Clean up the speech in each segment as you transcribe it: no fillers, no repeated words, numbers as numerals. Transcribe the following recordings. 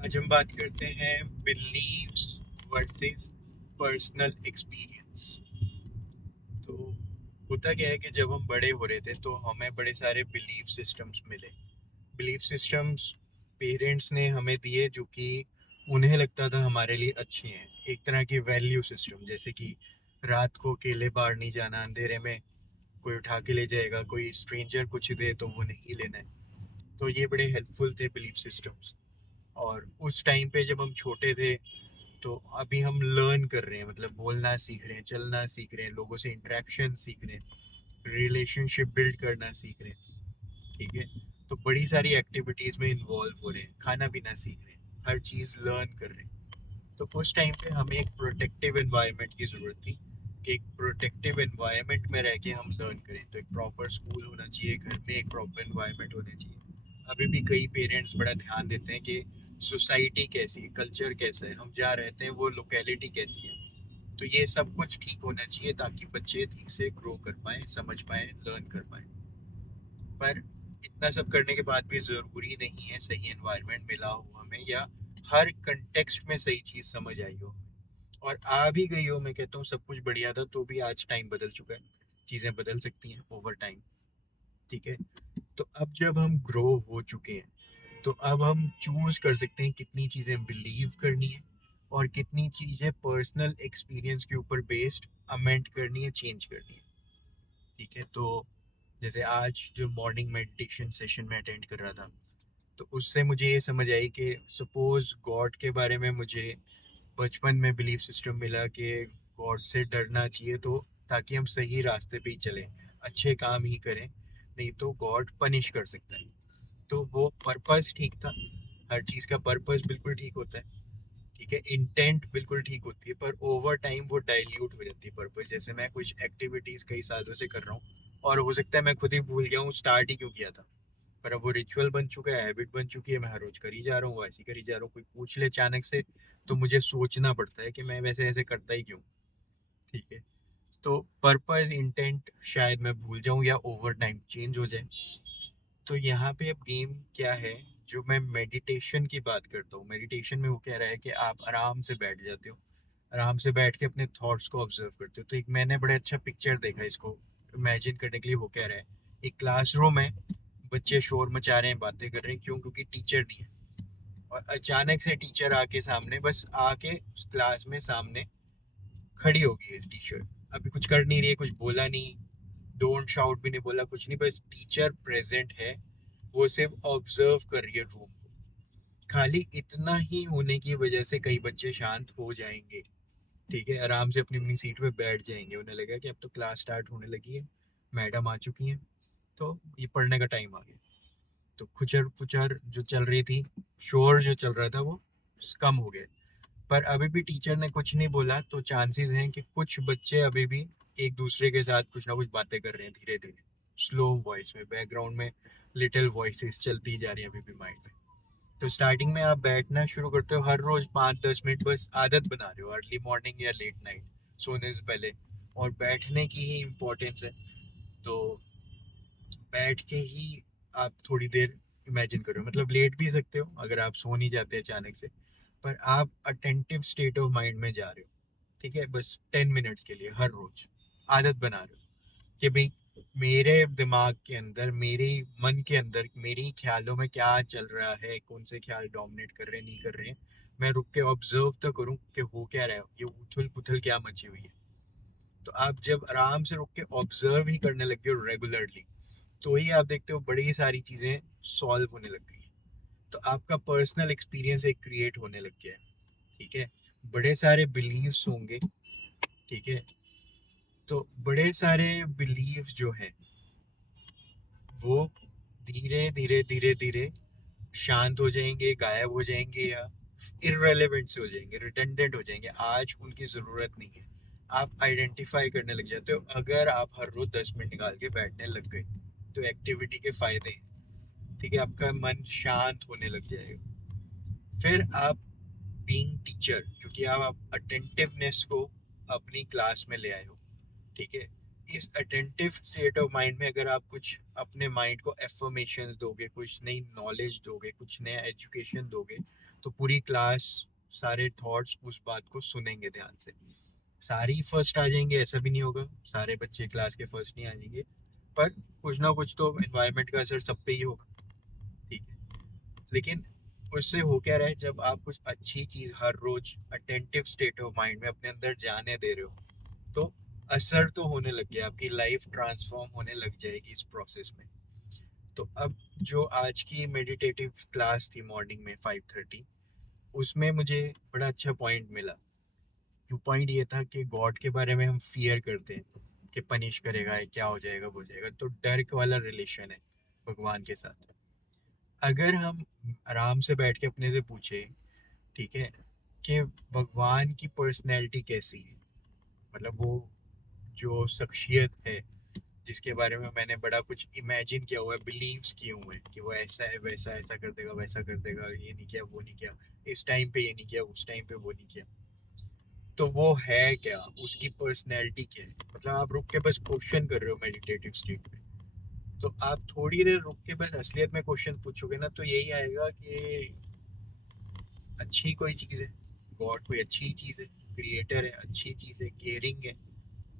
आज हम बात करते हैं बिलीव्स वर्सेस पर्सनल एक्सपीरियंस। तो होता क्या है कि जब हम बड़े हो रहे थे तो हमें बड़े सारे बिलीफ सिस्टम्स मिले। बिलीफ सिस्टम्स पेरेंट्स ने हमें दिए जो कि उन्हें लगता था हमारे लिए अच्छे हैं। एक तरह की वैल्यू सिस्टम, जैसे कि रात को अकेले बाहर नहीं जाना, अंधेरे में कोई उठा के ले जाएगा, कोई स्ट्रेंजर कुछ दे तो वो नहीं लेना है। तो ये बड़े हेल्पफुल थे बिलीफ सिस्टम्स। और उस टाइम पे जब हम छोटे थे तो अभी हम लर्न कर रहे हैं, मतलब बोलना सीख रहे हैं, चलना सीख रहे हैं, लोगों से इंटरेक्शन सीख रहे हैं, रिलेशनशिप बिल्ड करना सीख रहे हैं। ठीक है। तो बड़ी सारी एक्टिविटीज में इन्वॉल्व हो रहे हैं, खाना पीना सीख रहे हैं, हर चीज लर्न कर रहे हैं। तो उस टाइम पे हमें एक प्रोटेक्टिव एनवायरनमेंट की जरूरत थी कि एक प्रोटेक्टिव एनवायरनमेंट में रह के हम लर्न करें। तो एक प्रॉपर स्कूल होना चाहिए, घर में एक प्रॉपर एनवायरनमेंट होना चाहिए। अभी भी कई पेरेंट्स बड़ा ध्यान देते हैं कि सोसाइटी कैसी है, कल्चर कैसा है, हम जहाँ रहते हैं वो लोकेलिटी कैसी है। तो ये सब कुछ ठीक होना चाहिए ताकि बच्चे ठीक से ग्रो कर पाए, समझ पाए, लर्न कर पाए। पर इतना सब करने के बाद भी जरूरी नहीं है सही एनवायरनमेंट मिला हो हमें, या हर कंटेक्स्ट में सही चीज समझ आई हो और आ भी गई हो। मैं कहता हूँ सब कुछ बढ़िया था तो भी आज टाइम बदल चुका है, चीजें बदल सकती हैं ओवर टाइम। ठीक है। तो अब जब हम ग्रो हो चुके हैं तो अब हम चूज कर सकते हैं कितनी चीजें बिलीव करनी है और कितनी चीजें पर्सनल एक्सपीरियंस के ऊपर बेस्ड अमेंड करनी है, चेंज करनी है। ठीक है। तो जैसे आज जो मॉर्निंग मेडिटेशन सेशन में अटेंड कर रहा था तो उससे मुझे ये समझ आई कि सपोज गॉड के बारे में मुझे बचपन में बिलीफ सिस्टम मिला कि गॉड से डरना चाहिए, तो ताकि हम सही रास्ते पे ही चलें, अच्छे काम ही करें, नहीं तो गॉड पनिश कर सकता है। तो वो पर्पस ठीक था, हर चीज़ का पर्पस बिल्कुल ठीक होता है। ठीक है। इंटेंट बिल्कुल ठीक होती है, पर ओवर टाइम वो डाइल्यूट हो जाती है पर्पस। जैसे मैं कुछ एक्टिविटीज कई सालों से कर रहा हूँ और हो सकता है मैं खुद ही भूल गया हूँ स्टार्ट ही क्यों किया था, पर अब वो रिचुअल बन चुका है, हैबिट बन चुकी है, मैं हर रोज कर ही जा रहा हूँ, ऐसे ही करी जा रहा हूँ। कोई पूछ ले अचानक से तो मुझे सोचना पड़ता है कि मैं वैसे ऐसे करता ही क्यों। ठीक है। तो पर्पस इंटेंट शायद मैं भूल जाऊं या ओवर टाइम चेंज हो जाए। तो यहाँ पे अब गेम क्या है, जो मैं मेडिटेशन की बात करता हूँ, मेडिटेशन में वो कह रहा है कि आप आराम से बैठ जाते हो, आराम से बैठ के अपने थॉट्स को ऑब्जर्व करते हो। तो एक मैंने बड़ा अच्छा पिक्चर देखा इसको इमेजिन करने के लिए। हो क्या रहा है, एक क्लासरूम है, बच्चे शोर मचा रहे हैं, बातें कर रहे हैं, क्यों? क्योंकि टीचर नहीं है। और अचानक से टीचर आके सामने, बस आके क्लास में सामने खड़ी हो गई है टीचर। अभी कुछ कर नहीं रही है, कुछ बोला नहीं, डोंट शाउट भी नहीं बोला, कुछ नहीं, बस टीचर प्रेजेंट है। वो सिर्फ ऑब्जर्व कर रही है रूम को। खाली इतना ही होने की वजह से कई बच्चे शांत हो जाएंगे। ठीक है। आराम से अपनी अपनी सीट पे बैठ जाएंगे, उन्हें लगेगा कि अब तो क्लास स्टार्ट होने लगी है, मैडम आ चुकी हैं, तो ये पढ़ने का टाइम आ गया। तो खुचर पुचर जो चल रही थी, शोर जो चल रहा था, वो कम हो गया। पर अभी भी टीचर ने कुछ नहीं बोला तो चांसेस हैं कि कुछ बच्चे अभी भी एक दूसरे के साथ कुछ ना कुछ बातें कर रहे हैं, धीरे धीरे, स्लो वॉइस में, बैकग्राउंड में लिटिल वॉइसेस चलती जा रही हैं अभी भी माइंड में। तो स्टार्टिंग में आप बैठना शुरू करते हो, हर रोज 5-10 मिनट बस आदत बना रहे हो, अर्ली मॉर्निंग या लेट नाइट सोने से पहले। और बैठने की ही इम्पोर्टेंस है। तो बैठ के ही आप थोड़ी देर इमेजिन करो, मतलब लेट भी सकते हो अगर आप सो नहीं जाते अचानक से, पर आप अटेंटिव स्टेट ऑफ माइंड में जा रहे हो। ठीक है। बस 10 मिनट्स के लिए हर रोज आदत बना रहे हो कि भाई मेरे दिमाग के अंदर, मेरे मन के अंदर, मेरे ही ख्यालों में क्या चल रहा है, कौन से ख्याल डोमिनेट कर रहे हैं, नहीं कर रहे हैं। मैं रुक के ऑब्जर्व तो करूं कि हो क्या रहा है, ये उथल पुथल क्या मची हुई है। तो आप जब आराम से रुक के ऑब्जर्व ही करने लगे हो रेगुलरली, तो ही आप देखते हो बड़ी सारी चीजें सॉल्व होने लग गई। तो आपका पर्सनल एक्सपीरियंस एक क्रिएट होने लग गया है। ठीक है। बड़े सारे बिलीव्स होंगे। ठीक है। तो बड़े सारे बिलीव जो हैं वो धीरे धीरे धीरे धीरे शांत हो जाएंगे, गायब हो जाएंगे, या इररेलेवेंट से हो जाएंगे, रिडंडेंट हो जाएंगे, आज उनकी जरूरत नहीं है। आप आइडेंटिफाई करने लग जाते हो अगर आप हर रोज 10 मिनट निकाल के बैठने लग गए। तो एक्टिविटी के फायदे हैं। ठीक है। आपका मन शांत होने लग जाएगा। फिर आप बीइंग टीचर, क्योंकि आप अटेंटिवनेस को अपनी क्लास में ले आए हो। ठीक है। इस अटेंटिव स्टेट ऑफ माइंड में अगर आप कुछ अपने माइंड को एफर्मेशंस दोगे, कुछ नई नॉलेज दोगे, कुछ नया एजुकेशन दोगे, तो पूरी क्लास, सारे थॉट्स उस बात को सुनेंगे ध्यान से। सारी फर्स्ट आ जाएंगे ऐसा भी नहीं होगा, सारे बच्चे क्लास के फर्स्ट नहीं आ जाएंगे, पर कुछ ना कुछ तो एनवायरनमेंट का असर सब पे ही होगा, ठीक है। लेकिन उससे हो क्या रहा है, जब आप कुछ अच्छी चीज हर रोज अटेंटिव स्टेट ऑफ माइंड में अपने अंदर जाने दे रहे हो, तो असर तो होने लग गया, आपकी लाइफ ट्रांसफॉर्म होने लग जाएगी इस प्रोसेस में। तो अब जो आज की मेडिटेटिव क्लास थी मॉर्निंग में 5:30, उसमें मुझे बड़ा अच्छा पॉइंट मिला। जो पॉइंट ये था कि गॉड के बारे में हम फियर करते हैं कि पनिश करेगा, क्या हो जाएगा वो हो जाएगा, तो डर वाला रिलेशन है भगवान के साथ। अगर हम आराम से बैठ के अपने से पूछे, ठीक है, कि भगवान की पर्सनैलिटी कैसी है, मतलब वो जो शख्सियत है जिसके बारे में मैंने बड़ा कुछ इमेजिन किया हुआ है, बिलीव्स किए हुए हैं कि वो ऐसा है, वैसा ऐसा कर देगा, वैसा कर देगा, ये नहीं किया, वो नहीं किया, इस टाइम पे ये नहीं किया, उस टाइम पे वो नहीं किया, तो वो है क्या, उसकी पर्सनैलिटी क्या है। मतलब आप रुक के बस क्वेश्चन कर रहे हो मेडिटेटिव स्टेट में, तो आप थोड़ी देर रुक के बस असलियत में क्वेश्चन पूछोगे ना, तो यही आएगा कि अच्छी कोई चीज़ है, गॉड कोई अच्छी चीज़ है, क्रिएटर है, अच्छी चीज़ है, केयरिंग है,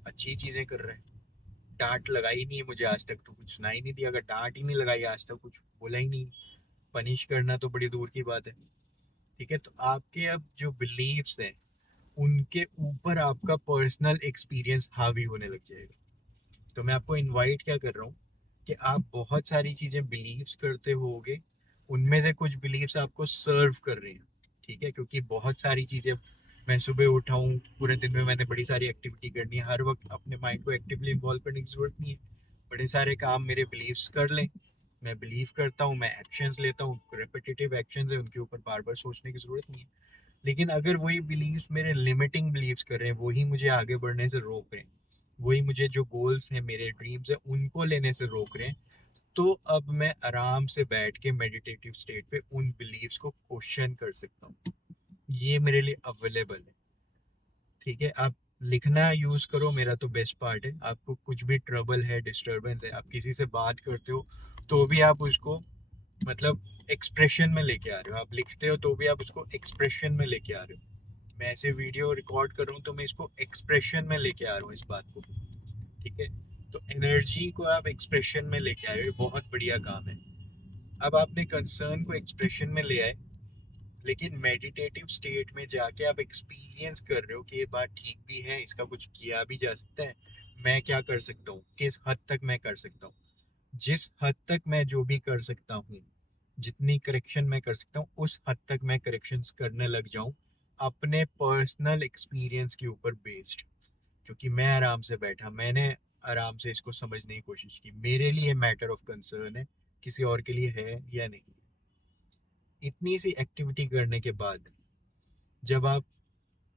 अच्छी चीज़ें कर रहे हैं। डांट लगाई नहीं है मुझे आज तक, तो कुछ सुनाई नहीं दिया। अगर डांट ही नहीं लगाई आज तक, कुछ बोला ही नहीं, पनिश करना तो बड़ी दूर की बात है, ठीक है। तो आपके अब जो बिलीव्स हैं, उनके ऊपर आपका पर्सनल एक्सपीरियंस हावी होने लग जाएगा। तो मैं आपको इनवाइट क्या कर रहा हूँ कि आप बहुत सारी चीजें बिलीव्स करते होगे, उनमें से कुछ बिलीव्स आपको सर्व कर रही हैं, ठीक है, क्योंकि बहुत सारी चीजें, मैं सुबह उठा हूँ, पूरे दिन में मैंने बड़ी सारी एक्टिविटी करनी है, हर वक्त अपने माइंड को एक्टिवली इन्वॉल्व करने की जरूरत नहीं है। बड़े सारे काम मेरे बिलीव्स कर लें, मैं बिलीव करता हूँ, मैं एक्शंस लेता हूँ, रेपिटेटिव एक्शंस है, उनके ऊपर बार बार सोचने की जरूरत नहीं है। लेकिन अगर वही बिलीव्स मेरे लिमिटिंग बिलीव्स कर रहे हैं, वही मुझे आगे बढ़ने से रोक रहे हैं, वही मुझे जो गोल्स हैं, मेरे ड्रीम्स हैं, उनको लेने से रोक रहे हैं, तो अब मैं आराम से बैठ के मेडिटेटिव स्टेट पे उन बिलीव्स को क्वेश्चन कर सकता हूँ। ये मेरे लिए अवेलेबल है, ठीक है। आप लिखना यूज करो, मेरा तो बेस्ट पार्ट है। आपको कुछ भी ट्रबल है, डिस्टरबेंस है, आप किसी से बात करते हो, तो भी आप उसको, मतलब एक्सप्रेशन में लेके आ रहे हो, आप लिखते हो तो भी आप उसको एक्सप्रेशन में लेके आ रहे हो। मैं ऐसे वीडियो रिकॉर्ड कर रहा हूँ, तो मैं इसको एक्सप्रेशन में लेके आ रहा हूँ इस बात को, ठीक है। तो एनर्जी को आप एक्सप्रेशन में लेके आए हो, बहुत बढ़िया काम है। अब आपने कंसर्न को एक्सप्रेशन में ले आए, लेकिन मेडिटेटिव स्टेट में जाके आप एक्सपीरियंस कर रहे हो कि ये बात ठीक भी है, इसका कुछ किया भी जा सकता है, मैं क्या कर सकता हूँ, किस हद तक मैं कर सकता हूँ। जिस हद तक मैं जो भी कर सकता हूँ, जितनी करेक्शन मैं कर सकता हूँ, उस हद तक मैं करेक्शंस करने लग जाऊं, अपने पर्सनल एक्सपीरियंस के ऊपर बेस्ड। क्योंकि मैं आराम से बैठा, मैंने आराम से इसको समझने की कोशिश की, मेरे लिए मैटर ऑफ कंसर्न है, किसी और के लिए है या नहीं। इतनी सी एक्टिविटी करने के बाद जब आप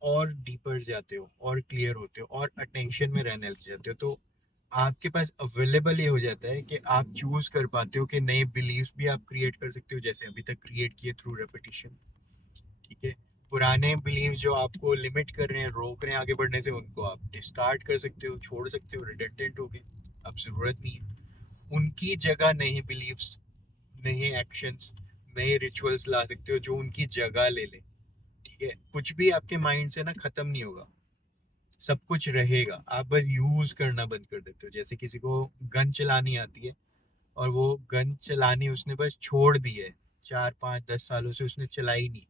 और डीपर जाते हो, और क्लियर होते हो, और अटेंशन में रहने लग जाते हो, तो आपके पास अवेलेबल ये हो जाता है कि आप चूज कर पाते हो कि नए बिलीव्स भी आप क्रिएट कर सकते हो, जैसे अभी तक क्रिएट किए थ्रू रेपिटेशन, ठीक है। पुराने बिलीव्स जो आपको लिमिट कर रहे हैं, रोक रहे हैं आगे बढ़ने से, उनको आप डिस्कार्ड कर सकते हो, छोड़ सकते हो, रिडंडेंट हो गए, अब जरूरत नहीं है। उनकी जगह नए बिलीव्स, नए एक्शंस, नए रिचुअल्स ला सकते हो जो उनकी जगह ले ले, ठीक है। कुछ भी आपके माइंड से ना खत्म नहीं होगा, सब कुछ रहेगा, आप बस यूज करना बंद कर देते हो। जैसे किसी को गन चलानी आती है, और वो गन चलानी उसने बस छोड़ दी है, 4 5 10 सालों से उसने चलाई नहीं,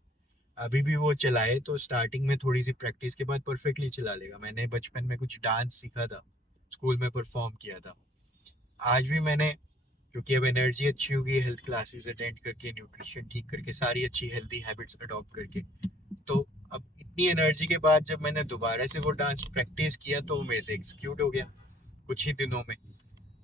अभी भी वो चलाए तो स्टार्टिंग में थोड़ी सी प्रैक्टिस के बाद परफेक्टली चला लेगा। मैंने बचपन में कुछ डांस सीखा था, स्कूल में परफॉर्म किया था, आज भी मैंने, क्योंकि अब एनर्जी अच्छी होगी, हेल्थ क्लासेस अटेंड करके, न्यूट्रिशन ठीक करके, सारी अच्छी हेल्दी हैबिट्स अडॉप्ट करके, तो अब इतनी एनर्जी के बाद जब मैंने दोबारा से वो डांस प्रैक्टिस किया, तो वो मेरे से एग्जीक्यूट हो गया कुछ ही दिनों में,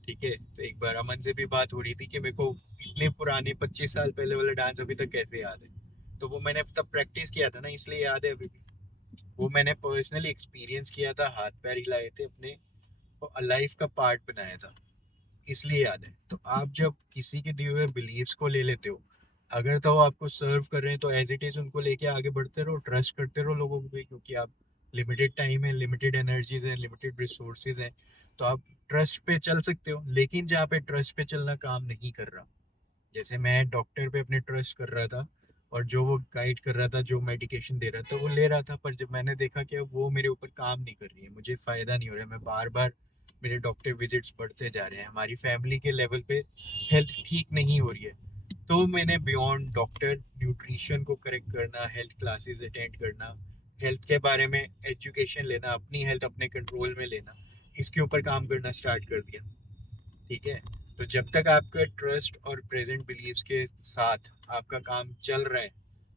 ठीक है। तो एक बार अमन से भी बात हो रही थी कि मेरे को इतने पुराने 25 साल पहले वाला डांस अभी तक कैसे याद है, तो वो मैंने तब प्रैक्टिस किया था ना, इसलिए याद है अभी भी। वो मैंने पर्सनली एक्सपीरियंस किया था, हाथ पैर हिलाए थे अपने, लाइफ का पार्ट बनाया था, इसलिए याद है। तो आप जब किसी के दिए हुए बिलीव्स को ले लेते हो, अगर तो वो आपको सर्व कर रहे हैं, तो एज इट इज उनको लेके आगे बढ़ते रहो, ट्रस्ट करते रहो लोगों को भी, क्योंकि आप, लिमिटेड टाइम है, लिमिटेड एनर्जीज है, लिमिटेड रिसोर्सेज हैं, तो आप ट्रस्ट पे चल सकते हो। लेकिन जहाँ पे ट्रस्ट पे चलना काम नहीं कर रहा, जैसे मैं डॉक्टर पे अपने ट्रस्ट कर रहा था और जो वो गाइड कर रहा था, जो मेडिकेशन दे रहा था वो ले रहा था, पर जब मैंने देखा कि अब वो मेरे ऊपर काम नहीं कर रही है, मुझे फायदा नहीं हो रहा है, मैं बार बार मेरे डॉक्टर विजिट्स बढ़ते जा रहे हैं, हमारी फैमिली के लेवल पे हेल्थ ठीक नहीं हो रही है, तो मैंने बियॉन्ड डॉक्टर न्यूट्रिशन को करेक्ट करना, हेल्थ क्लासेस अटेंड करना, हेल्थ के बारे में एजुकेशन लेना, अपनी हेल्थ अपने कंट्रोल में लेना, इसके ऊपर काम करना स्टार्ट कर दिया। ठीक है, तो जब तक आपका ट्रस्ट और प्रेजेंट बिलीव्स के साथ आपका काम चल रहा है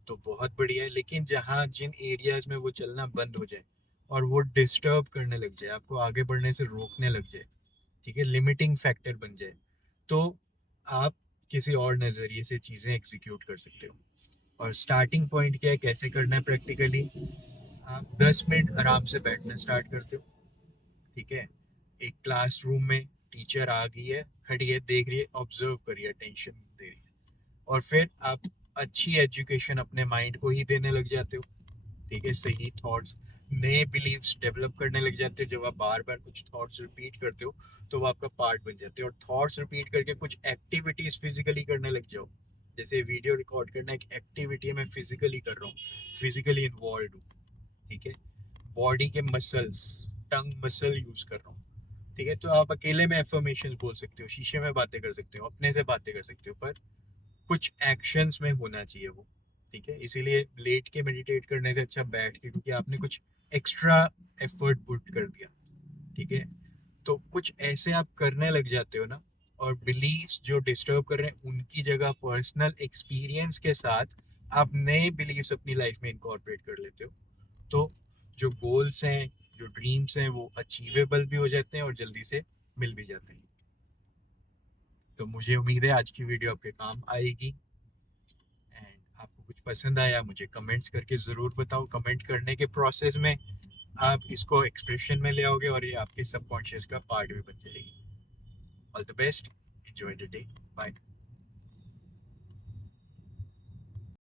तो बहुत बढ़िया है। लेकिन जहाँ जिन एरियाज में वो चलना बंद हो जाए और वो डिस्टर्ब करने लग जाए, आपको आगे बढ़ने से रोकने लग जाए, ठीक है, लिमिटिंग फैक्टर बन जाए, तो आप किसी और नजरिए से चीजें एग्जीक्यूट कर सकते हो। और स्टार्टिंग पॉइंट क्या है, कैसे करना है प्रैक्टिकली, आप 10 मिनट आराम से बैठना स्टार्ट करते हो। ठीक है, एक क्लासरूम में टीचर आ गई है, खड़ी है, देख रही है, ऑब्जर्व करिए, अटेंशन दे रही है, और फिर आप अच्छी एजुकेशन अपने माइंड को ही देने लग जाते हो। ठीक है, सही थॉट्स, नए बिलीव्स डेवलप करने लग जाते हो। जब आप बार बार कुछ थॉट्स रिपीट करते हो तो वो आपका पार्ट बन जाते हैं, और थॉट्स रिपीट करके कुछ एक्टिविटीज फिजिकली करने लग जाओ। जैसे वीडियो रिकॉर्ड करना एक एक्टिविटी है, मैं फिजिकली कर रहा हूँ, फिजिकली इन्वॉल्व हूँ। ठीक है, बॉडी के मसल्स, टंग मसल यूज कर रहा हूँ। ठीक है, तो आप अकेले में एफर्मेशन बोल सकते हो, शीशे में बातें कर सकते हो, अपने से बातें कर सकते हो, पर कुछ एक्शंस में होना चाहिए वो। ठीक है, इसीलिए लेट के मेडिटेट करने से अच्छा बैठ के, क्योंकि आपने कुछ एक्स्ट्रा एफर्ट पुट कर दिया। ठीक है, तो कुछ ऐसे आप करने लग जाते हो ना, और बिलीव्स जो डिस्टर्ब कर रहे हैं उनकी जगह पर्सनल एक्सपीरियंस के साथ आप नए बिलीव्स अपनी लाइफ में इनकॉर्पोरेट कर लेते हो, तो जो गोल्स हैं, जो ड्रीम्स हैं, वो अचीवेबल भी हो जाते हैं और जल्दी से मिल भी जाते हैं। तो मुझे उम्मीद है आज की वीडियो आपके काम आएगी, एंड आपको कुछ पसंद आया मुझे कमेंट्स करके ज़रूर बताओ। कमेंट करने के प्रोसेस में आप इसको एक्सप्रेशन में ले आओगे और ये आपके सबकॉन्शियस का पार्ट भी बन जाएगी। All the best, enjoy the day, bye.